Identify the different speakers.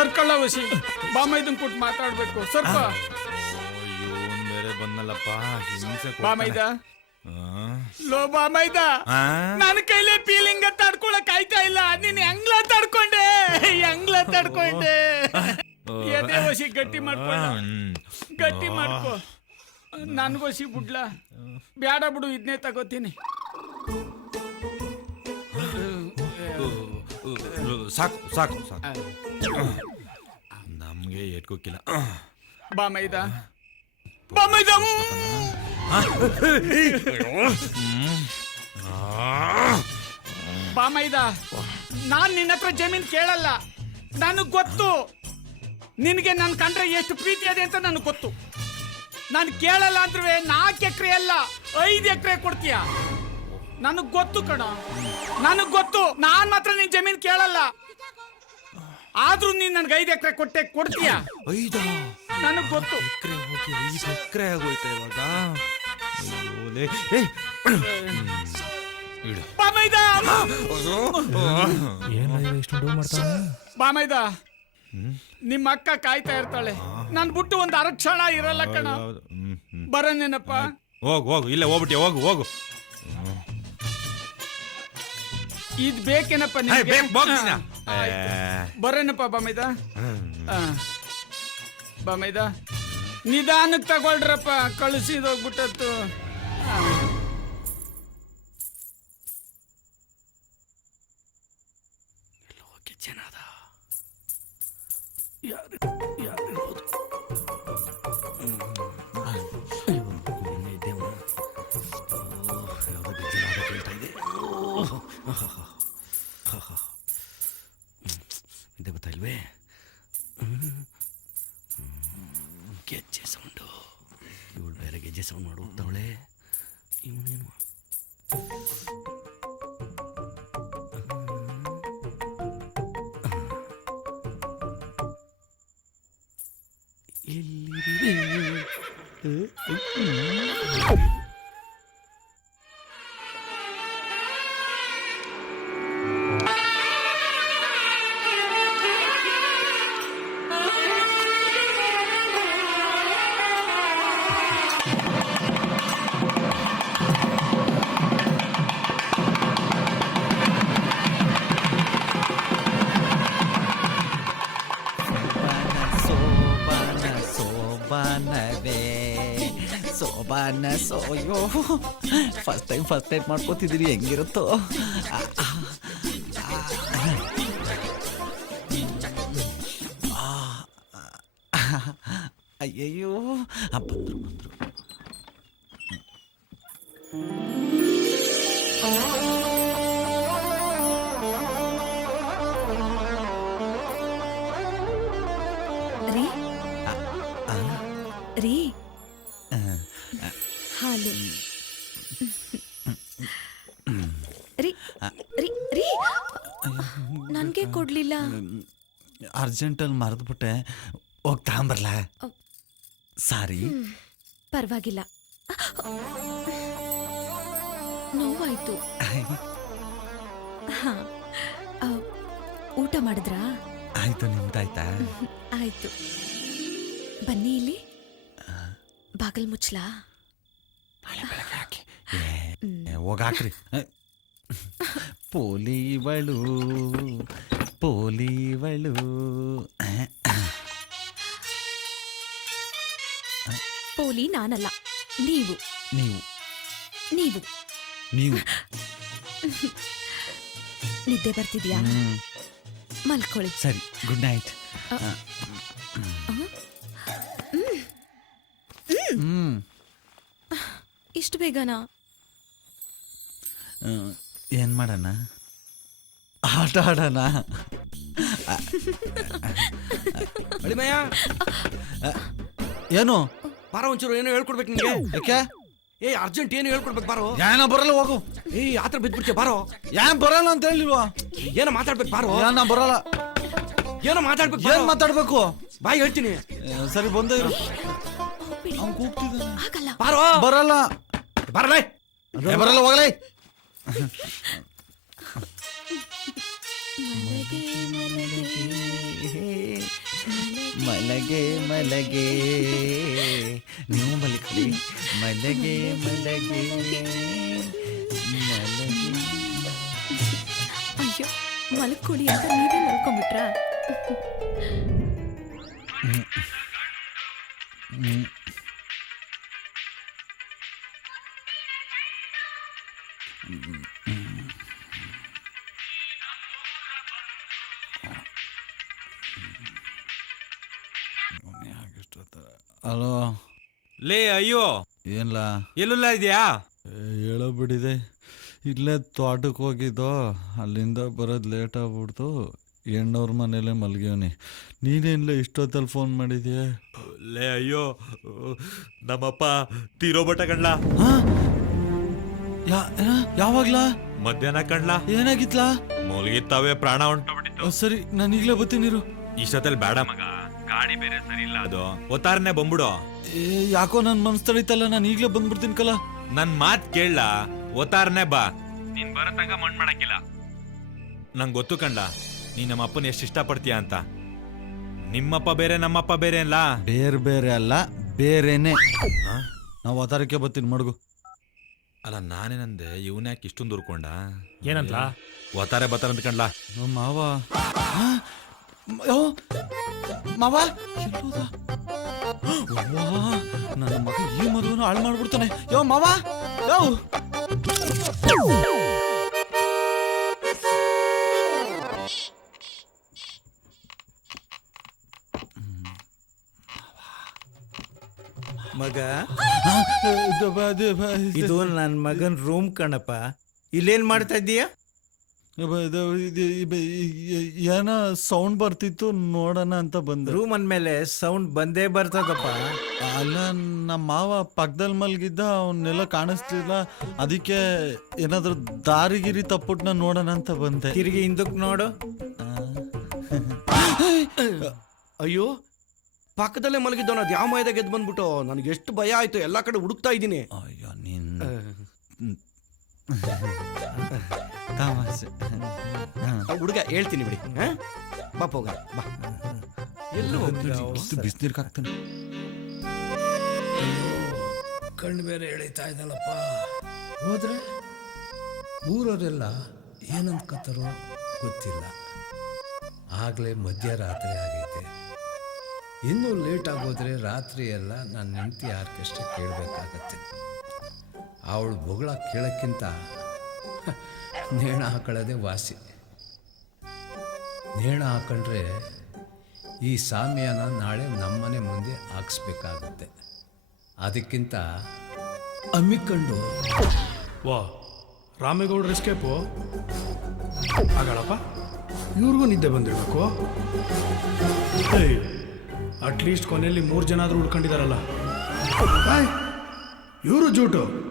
Speaker 1: ಸರ್ಕಳ ವಸಿ ಬಾಮೈದನ್ ಕೊಟ್ಟು ಮಾತಾಡ್ಬೇಕು. ಸರ್ಪ.
Speaker 2: ಇವನ್ ಬೇರೆ ಬಂದಲ್ಲಪ್ಪ. ಹಿಂಸೆ
Speaker 1: ಬಾ ಮೈದ ಲೋ ಬಾಮೈದ? ನನ್ನ ಕೈಲಿ ಫೀಲಿಂಗ್ ತಡ್ಕೊಳಕ್ ಆಯ್ತಾ ಇಲ್ಲ? ನೀನ್ ಹೆಂಗ್ಲ ತಡ್ಕೊಂಡೆ ಹೆಂಗ್ಲ ತಡ್ಕೊಂಡೆ ಎದೆ ವಶಿ ಗಟ್ಟಿ
Speaker 2: ಮಾಡ್ಕೊ.
Speaker 1: ಗಟ್ಟಿ ಮಾಡ್ಕೋ. ನನ್ಗೋಸಿ ಬಿಡ್ಲ. ಬ್ಯಾಡ ಬಿಡು ಇದನ್ನೇ ತಗೋತೀನಿ.
Speaker 2: ಸಾಕು ಸಾಕು ಸಾಕು. ನಮ್ಗೆ ಬಾ
Speaker 1: ಬಾಮೈದ. ಬಾಮೈದ! ಬಾಮೈದ ನಾನ್ ನಿನ್ನ ಹತ್ರ ಜಮೀನ್ ಕೇಳಲ್ಲ. ನನಗ್ ಗೊತ್ತು. ನಿನಗೆ ನನ್ ಕಂಡ್ರೆ ಎಷ್ಟು ಪ್ರೀತಿ ಇದೆ ಅಂತ ನನಗೆ ಗೊತ್ತು. ನಾನು ಕೇಳಲ್ಲ ಅಂದ್ರೆ ನಾಲ್ಕು ಎಕರೆ ಅಲ್ಲ ಐದು ಎಕರೆ ಕೊಡ್ತೀಯ? ನನಗ್ ಗೊತ್ತು ಕಣ. ನನಗ್ ಗೊತ್ತು. ನಾನ್ ಮಾತ್ರ ನಿನ್ ಜಮೀನ್ ಕೇಳಲ್ಲ. ಆದ್ರೂ ನೀನ್ ನನ್ಗೆ ಐದು ಎಕರೆ ಕೊಟ್ಟೆ ಕೊಡ್ತೀಯ?
Speaker 2: ಐದಾ?
Speaker 1: ನನಗ್ ಗೊತ್ತು.
Speaker 2: ಎಕರೆ ಹೋಗಿ ಐದು ಎಕರೆ ಆಗೋಯ್ತಾ ಇವಾಗ? ಅಯ್ಯೋ, ಲೇ. ಏಯ್, ಇಡು.
Speaker 1: ಬಾಮೈದ!
Speaker 3: ಏನ ಇಷ್ಟೊಂದು ಮಾಡ್ತಾನೆ
Speaker 1: ಬಾಮೈದ ನಿಮ್ಮ ಅಕ್ಕ ಕಾಯ್ತಾ ಇರ್ತಾಳೆ. ನನ್ ಬಿಟ್ಟು ಒಂದು ಅರಕ್ಷಣ ಇರಲ್ಲ ಕಣ.
Speaker 2: ಹೌದು. ಹ್ಮ್, ಹ್ಮ್.
Speaker 1: ಬರನೇನಪ್ಪ
Speaker 2: ಹೋಗು ಹೋಗು. ಇಲ್ಲೇ ಹೋಗ್ಬಿಟ್ಟೆ ಹೋಗು ಹೋಗು.
Speaker 1: ಇದ್ ಬೇಕೇನಪ್ಪ
Speaker 2: ಬರೇನಪ್ಪ
Speaker 1: ನಿಮ್ಗೆ?
Speaker 2: ಬೇಗ ಹೋಗ್ತೀನ.
Speaker 1: ಹಾ, ಆಯ್ತು. ಬರೋಣಪ್ಪ ಬಾಮೈದ. ಆ. ಬಾಮೈದ. ನಿಧಾನಕ್ಕೆ ತಗೊಳ್ರಪ್ಪ ಕಳಿಸಿದ ಹೋಗ್ಬಿಟ್ಟತ್ತು ಯಾರು?
Speaker 4: ಇದೆ నువ్వే గెజ్జే సౌండ్. ఇప్పుడు వేరే గెజ్జే సౌండ్ అడుగుతావులే. ఇవి నేను
Speaker 5: ఎల్లి ಸೋಬಾನವೇ ಸೋಬಾನ ಸೋಯೋ. ಫಸ್ಟ್ ಟೈಮ್ ಫಸ್ಟ್ ಟೈಮ್ ಮಾಡ್ಕೋತಿದ್ದೀರಿ ಹೆಂಗಿರುತ್ತೋ? ಅಯ್ಯಯ್ಯೋ ಬಂದ್ರು ಬಂದ್ರು.
Speaker 6: ರೀ? ಹಾಲು. ರೀ ರೀ ರೀ. ನನ್ಗೆ ಕೊಡ್ಲಿಲ್ಲ.
Speaker 5: ಅರ್ಜೆಂಟಲ್ಲಿ ಮರೆದ್ಬಿಟ್ಟೆ. ಹೋಗಿ ತಗೊಂಬರ್ಲ. ಸಾರಿ.
Speaker 6: ಪರವಾಗಿಲ್ಲ. ನೋವಾಯ್ತು. ಹಾ ಊಟ ಮಾಡಿದ್ರಾ?
Speaker 5: ಆಯ್ತು ನಿಮ್ದಾಯ್ತಾ?
Speaker 6: ಆಯ್ತು. ಬನ್ನಿ ಇಲ್ಲಿ. ಬಾಗಲ್ ಮುಚ್ಲಾ
Speaker 5: ಹೋಗಾಕ್ರಿ ಪೋಲಿವಳು ಪೋಲಿವಳು.
Speaker 6: ಪೋಲಿ ನಾನಲ್ಲ ನೀವು.
Speaker 5: ನೀವು.
Speaker 6: ನೀವು.
Speaker 5: ನೀವು.
Speaker 6: ನಿದ್ದೆ ಬರ್ತಿದ್ಯಾ? ಮಲ್ಕೊಳ್ಳಿ.
Speaker 5: ಸರಿ ಗುಡ್ ನೈಟ್.
Speaker 6: ಇಷ್ಟು ಬೇಗನಾ?
Speaker 5: ಏನ್ ಮಾಡೋಣ? ಆಟ ಆಡೋಣ.
Speaker 4: ಅಳಿಮಯ್ಯ!
Speaker 5: ಏನು?
Speaker 4: ಬಾರೋ ಒಂಚೂರು ಏನೋ ಹೇಳ್ಕೊಡ್ಬೇಕು ನಿಂಗೆ.
Speaker 5: ಯಾಕೆ?
Speaker 4: ಏ ಅರ್ಜೆಂಟ್ ಏನು ಹೇಳ್ಕೊಡ್ಬೇಕು ಬಾರೋ?
Speaker 5: ಏನ ಬರಲ್ಲ ಹೋಗು.
Speaker 4: ಏ ಆತರ ಬಿದ್ಬಿಡ್ತೀಯ ಬಾರೋ?
Speaker 5: ಏನ್ ಬರಲ್ಲ ಅಂತ ಹೇಳಿಲ್ವಾ?
Speaker 4: ಏನು ಮಾತಾಡ್ಬೇಕು ಬಾರೋ?
Speaker 5: ಯಾನ ನಾ ಬರಲ್ಲ.
Speaker 4: ಏನೋ ಮಾತಾಡ್ಬೇಕು
Speaker 5: ಏನ್ ಮಾತಾಡ್ಬೇಕು?
Speaker 4: ಬಾಯ್ ಹೇಳ್ತೀನಿ.
Speaker 5: ಸರಿ ಬಂದ ಇರು.
Speaker 6: ಹೋಗ್ಬಿಡಿ.
Speaker 5: ಅವ್ನ್ ಕೂಗ್ತಿದ್ದಾನೆ.
Speaker 6: ಆಗಲ್ಲ.
Speaker 4: ಬಾರೋ!
Speaker 5: ಬರಲ್ಲ.
Speaker 4: ಬರಲೇ
Speaker 5: ಏ, ಬರಲ್ಲ ಹೋಗಲೇ
Speaker 6: ಮಲಗೆ ಮಲಗೆ
Speaker 5: ಮಲಗೆ ಮಲಗೆ ನೀವು ಮಲ್ಕೊಳ್ಳಿ ಮಲಗೆ ಮಲಗೆ ಮಲಗೆ
Speaker 6: ಅಯ್ಯೋ ಮಲ್ಕೊಳ್ಳಿ ಅಂತ
Speaker 5: ಹಲೋ
Speaker 2: ಲೇ ಅಯ್ಯೋ.
Speaker 5: ಏನ್ಲ?
Speaker 2: ಎಲ್ಲುಲ್ಲ ಇದೆಯಾ?
Speaker 5: ಹೇಳೋ ಬಿಡಿದೆ ಇಲ್ಲೇ ತೋಟಕ್ಕೆ ಹೋಗಿದ್ದೋ ಅಲ್ಲಿಂದ ಬರೋದು ಲೇಟ್ ಆಗ್ಬಿಡ್ತು. ಹೆಣ್ಣವ್ರ ಮನೇಲೆ ಮಲ್ಗಿವ್ನಿ. ನೀನೇನ್ಲೇ ಇಷ್ಟೊತ್ತಲ್ಲಿ ಫೋನ್ ಮಾಡಿದ್ಯಾ?
Speaker 2: ಲೇ ಅಯ್ಯೋ. ನಮ್ಮಪ್ಪ ತೀರೋಬಟ್ಟ ಕಣ್ಲ.
Speaker 5: ಯಾ ಯಾವಾಗ್ಲಾ?
Speaker 2: ಮಧ್ಯಾಹ್ನ ಕಣ್ಲ.
Speaker 5: ಏನಾಗಿತ್ಲಾ?
Speaker 2: ಮಲ್ಗಿತ್ತಾವೆ ಪ್ರಾಣ ಹೊಂಟೋಗ್ಬಿಟ್ಟಿತ್ತು
Speaker 5: ಸರಿ ನಾನು ಈಗಲೇ ಬರ್ತೀನಿರು
Speaker 2: ಇಷ್ಟೊತ್ತಲ್ಲಿ ಬೇಡ ಮಗ. ಗಾಡಿ ಬೇರೆ ಸರಿ ಇಲ್ಲ. ಅದು ಒತ್ತಾರನೆ ಬಂದ್ಬಿಡು.
Speaker 5: ಏ ಯಾಕೋ ನನ್ನ ಮನ್ಸ್ ತಡೀತಲ್ಲ ನಾನು ಈಗಲೇ ಬಂದ್ಬಿಡ್ತೀನಿ ಕಲ.
Speaker 2: ನನ್ ಮಾತ್ ಕೇಳಲ್ಲ ಒತ್ತಾರನೆ ಬಾ. ನೀನ್ ಬರತಂಗ ಮಣ್ ಮಾಡಕ್ಕಿಲ್ಲ. ನಂಗೆ ಗೊತ್ತು ಕಂಡ ನೀ ನಮ್ಮ ಅಪ್ಪನ ಎಷ್ಟು ಇಷ್ಟಪಡ್ತೀಯ ಅಂತ. ನಿಮ್ಮಪ್ಪ ಬೇರೆ ನಮ್ಮಪ್ಪ ಬೇರೆ ಅಲ್ಲ?
Speaker 5: ಬೇರೆ ಬೇರೆ ಅಲ್ಲ ಬೇರೆನೆ. ನಾವು ಒತ್ತಾರಕ್ಕೆ ಬರ್ತೀನಿ ಮಡ್ಗು.
Speaker 2: ಅಲ್ಲ ನಾನೇನಂದೆ ಇವನ್ಯಾಕೆ ಇಷ್ಟೊಂದು ಉರ್ಕೊಂಡ
Speaker 3: ಏನಂತ
Speaker 2: ಒತ್ತಾರೆ ಬತ್ತಾರ ಕಂಡ್ಲಾ.
Speaker 5: ನಮ್ಮ ಮಾವ. ಆ? ಮ- ಯೋ, ಮಾವ? ಎಲ್ಲೋದ? ಅವ್ವಾ, ನನ್ನ ಮಗ ಈ ಮದುವೆನ ಹಾಳು ಮಾಡ್ಬಿಡ್ತಾನೆ. ಯೋ ಮಾವ? ಯೋ
Speaker 7: ಮಗ?
Speaker 5: ಇದು ನನ್ ಇದು
Speaker 7: ನನ್ನ ಮಗನ್ ರೂಮ್ ಕಣಪ್ಪ. ಇಲ್ಲೇನ್ ಮಾಡ್ತಾ ಇದ್ದೀಯ
Speaker 5: ಏನೋ ಸೌಂಡ್ ಬರ್ತಿತ್ತು ನೋಡೋಣ ಅಂತ ಬಂದೆ.
Speaker 7: ರೂಮ್ ಅಂದ್ಮೇಲೆ ಸೌಂಡ್ ಬಂದೇ ಬರ್ತದಪ್ಪ.
Speaker 5: ಅಲ್ಲ ನಮ್ಮ ಮಾವ ಪಕ್ಕದಲ್ಲಿ ಮಲ್ಗಿದ್ದ ಅವನ್ನೆಲ್ಲ ಕಾಣಿಸ್ತಿಲ್ಲ. ಅದಕ್ಕೆ ಏನಾದ್ರೂ ದಾರಿಗಿರಿ ತಪ್ಪುಟ್ನ ನೋಡೋಣ ಅಂತ ಬಂದೆ.
Speaker 7: ತಿರುಗಿ ಹಿಂದಕ್ಕೆ ನೋಡು.
Speaker 4: ಅಯ್ಯೋ ಪಕ್ಕದಲ್ಲೇ ಮಲಗಿದ್ದವನ ಅದು ಯಾವ ಮೈದಾಗ ಗೆದ್ದು ಬಂದ್ಬಿಟ್ಟು? ನನಗೆ ಎಷ್ಟು ಭಯ ಆಯ್ತು ಎಲ್ಲಾ ಕಡೆ ಹುಡುಕ್ತಾ ಇದ್ದೀನಿ.
Speaker 5: ಅಯ್ಯೋ ನೀನ್
Speaker 4: ಹುಡುಗ ಹೇಳ್ತೀನಿ ಬಿಡಿ. ಬಾಪ ಬಾ ಹೋಗ ಬಾ. ಎಲ್ಲೂ
Speaker 5: ಬಿಸಿನೀರ್ಗೆ ಹಾಕ್ತಾನೆ
Speaker 8: ಕಣ್ಣು ಬೇರೆ ಎಳಿತಾ ಇದ್ದಲ್ಲಪ್ಪ ಹೋದ್ರೆ? ಊರವರೆಲ್ಲ ಏನಂದ್ಕೋತಾರೋ ಗೊತ್ತಿಲ್ಲ. ಆಗಲೇ ಮಧ್ಯರಾತ್ರಿ ಆಗೈತೆ. ಇನ್ನೂ ಲೇಟ್ ಆಗೋದ್ರೆ ರಾತ್ರಿ ಎಲ್ಲ ನನ್ನ ಹೆಂಡತಿ ಆರ್ಕೆಸ್ಟ್ರಾ ಕೇಳಬೇಕಾಗತ್ತೆ. ಅವಳು ಬೊಗಳ ಕೇಳೋಕ್ಕಿಂತ ನೇಣ ಹಾಕೊಳ್ಳೋದೇ ವಾಸಿ. ನೇಣ ಹಾಕೊಂಡ್ರೆ ಈ ಸಾಮ್ಯನ ನಾಳೆ ನಮ್ಮನೆ ಮುಂದೆ ಹಾಕ್ಸ್ಬೇಕಾಗುತ್ತೆ. ಅದಕ್ಕಿಂತ ಅಮ್ಮಿಕೊಂಡು
Speaker 3: ವಾ, ರಾಮೇಗೌಡ್ರ ಎಸ್ಕೇಪು ಆಗಳಪ್ಪ ಇವ್ರಿಗೂ ನಿದ್ದೆ ಬಂದಿರಬೇಕು. ಅಟ್ಲೀಸ್ಟ್ ಕೊನೆಯಲ್ಲಿ ಮೂರು ಜನ ಆದರೂ ಉಳ್ಕೊಂಡಿದ್ದಾರಲ್ಲ ಇವರು ಜೂಟು.